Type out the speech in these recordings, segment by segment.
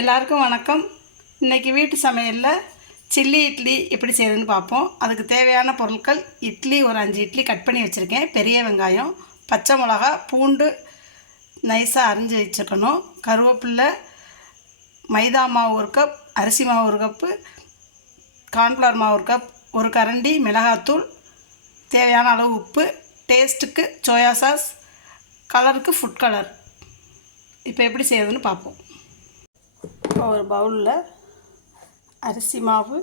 எல்லாருக்கும் வணக்கம். இன்றைக்கி வீட்டு சமையலில் சில்லி இட்லி எப்படி செய்யுதுன்னு பார்ப்போம். அதுக்கு தேவையான பொருட்கள்: இட்லி ஒரு 5 இட்லி கட் பண்ணி வச்சுருக்கேன், பெரிய வெங்காயம், பச்சை மிளகா, பூண்டு நைஸாக அரிஞ்சு வச்சுக்கணும், கருவேப்பில்லை, மைதா மாவு 1 கப், அரிசி மாவு 1 கப்பு, கார்ன்ஃப்ளவர் மாவு 1 கப், 1 கரண்டி மிளகாத்தூள், தேவையான அளவு உப்பு, டேஸ்ட்டுக்கு சோயா சாஸ், கலருக்கு ஃபுட் கலர். இப்போ எப்படி செய்யுதுன்னு பார்ப்போம். ஒரு பவுலில் அரிசி மாவு,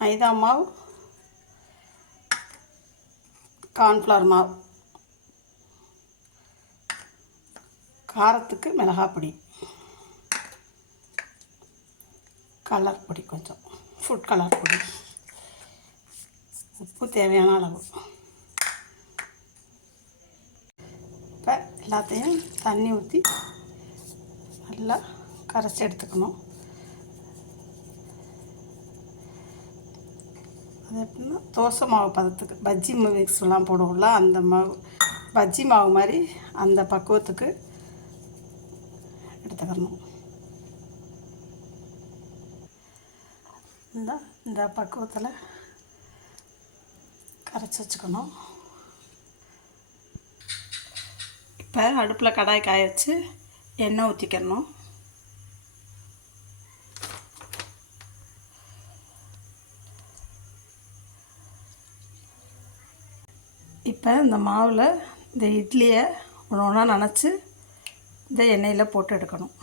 மைதா மாவு, கார்ன்ஃப்ளவர் மாவு, காரத்துக்கு மிளகாய் பொடி, கலர் பொடி கொஞ்சம், ஃபுட் கலர் பொடி, உப்பு தேவையான அளவு. இப்போ எல்லாத்தையும் தண்ணி ஊற்றி நல்லா கரைச்சி எடுத்துக்கணும். அது எப்படின்னா தோசை மாவு பதத்துக்கு, பஜ்ஜி மிக்ஸ்லாம் போடுவோம்ல, அந்த மாவு, பஜ்ஜி மாவு மாதிரி அந்த பக்குவத்துக்கு எடுத்துக்கணும். இந்த பக்குவத்தில் கரைச்சி வச்சுக்கணும். இப்போ அடுப்பில் கடாய் காய வச்சு எண்ணெய் ஊற்றிக்கணும். இப்போ இந்த மாவில் இந்த இட்லியை ஒன்று ஒன்றா நனைச்சி இந்த எண்ணெயில் போட்டு எடுக்கணும்.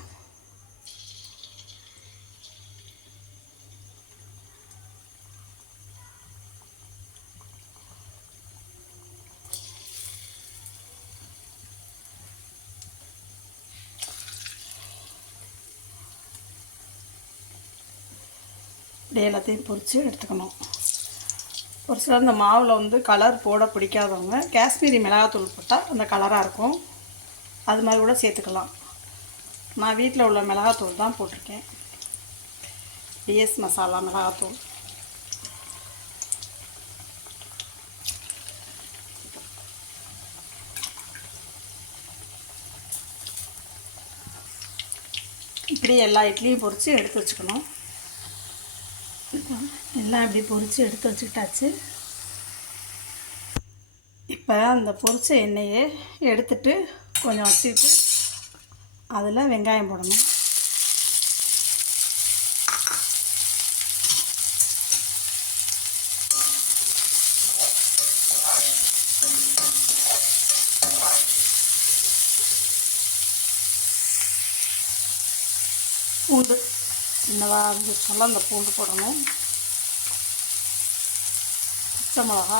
இப்படி எல்லாத்தையும் பொரித்து எடுத்துக்கணும். ஒரு சிலர் இந்த மாவில் கலர் போட பிடிக்காதவங்க காஷ்மீரி மிளகாத்தூள் போட்டால் அந்த கலராக இருக்கும், அது மாதிரி கூட சேர்த்துக்கலாம். நான் வீட்டில் உள்ள மிளகாத்தூள் தான் போட்டிருக்கேன், பிஎஸ் மசாலா மிளகாத்தூள். இப்படி எல்லா இட்லியும் பொரித்து எடுத்து வச்சுக்கணும். எல்லாம் இப்படி பொரித்து எடுத்து வச்சுக்கிட்டாச்சு. இப்போ அந்த பொரித்த எண்ணெயை எடுத்துட்டு கொஞ்சம் வச்சுக்கிட்டு அதில் வெங்காயம் போடணும். பூண்டு சின்னதாக இருந்துச்சுனால அந்த பூண்டு போடணும். பச்சை மிளகா,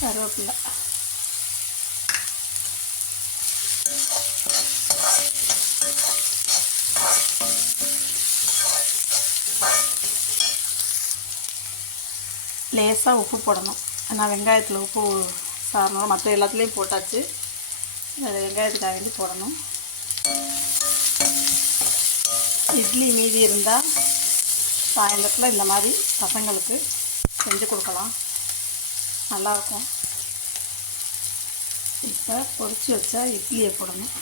கருவேப்பிலை, லேசாக உப்பு போடணும். ஏன்னா வெங்காயத்தில் உப்பு சாரணும், மற்ற எல்லாத்துலேயும் போட்டாச்சு, வெங்காயத்துக்காக வேண்டி போடணும். இட்லி மீதி இருந்தால் சாயந்தரத்தில் இந்த மாதிரி பசங்களுக்கு செஞ்சு கொடுக்கலாம், நல்லாயிருக்கும். இப்போ பொரிச்சு வச்சா இட்லியை போடணும்.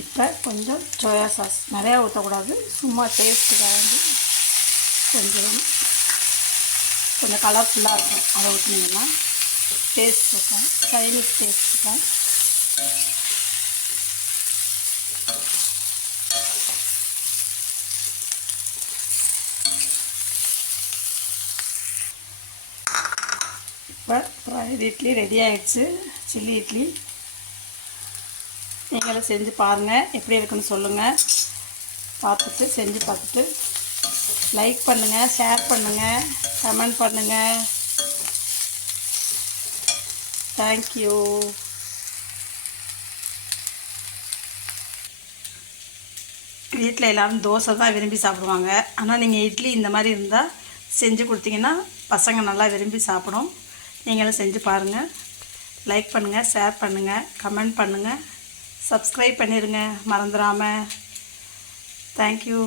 இப்போ கொஞ்சம் சோயா சாஸ், நிறையா ஊற்றக்கூடாது, சும்மா டேஸ்ட்டுக்காக வேண்டி கொஞ்சம் கலர்ஃபுல்லாக இருக்கும். அதை ஊற்றினீங்கன்னா டேஸ்ட் இருக்கும், சைனீஸ் டேஸ்ட் இருக்கும். இப்போ ஃப்ரைட் இட்லி ரெடி ஆகிடுச்சு, சில்லி இட்லி. நீங்களும் செஞ்சு பாருங்கள், எப்படி இருக்குன்னு சொல்லுங்கள். பார்த்துட்டு செஞ்சு பார்த்துட்டு லைக் பண்ணுங்கள், ஷேர் பண்ணுங்கள், கமெண்ட் பண்ணுங்கள். தேங்க்யூ. வீட்டில் எல்லோரும் தோசை தான் விரும்பி சாப்பிடுவாங்க. ஆனால் நீங்கள் இட்லி இந்த மாதிரி இருந்தால் செஞ்சு கொடுத்தீங்கன்னா பசங்க நல்லா விரும்பி சாப்பிடும். நீங்களும் செஞ்சு பாருங்கள். லைக் பண்ணுங்கள், ஷேர் பண்ணுங்கள், கமெண்ட் பண்ணுங்கள், சப்ஸ்கிரைப் பண்ணிடுங்க மறந்துடாமல். தேங்க்யூ.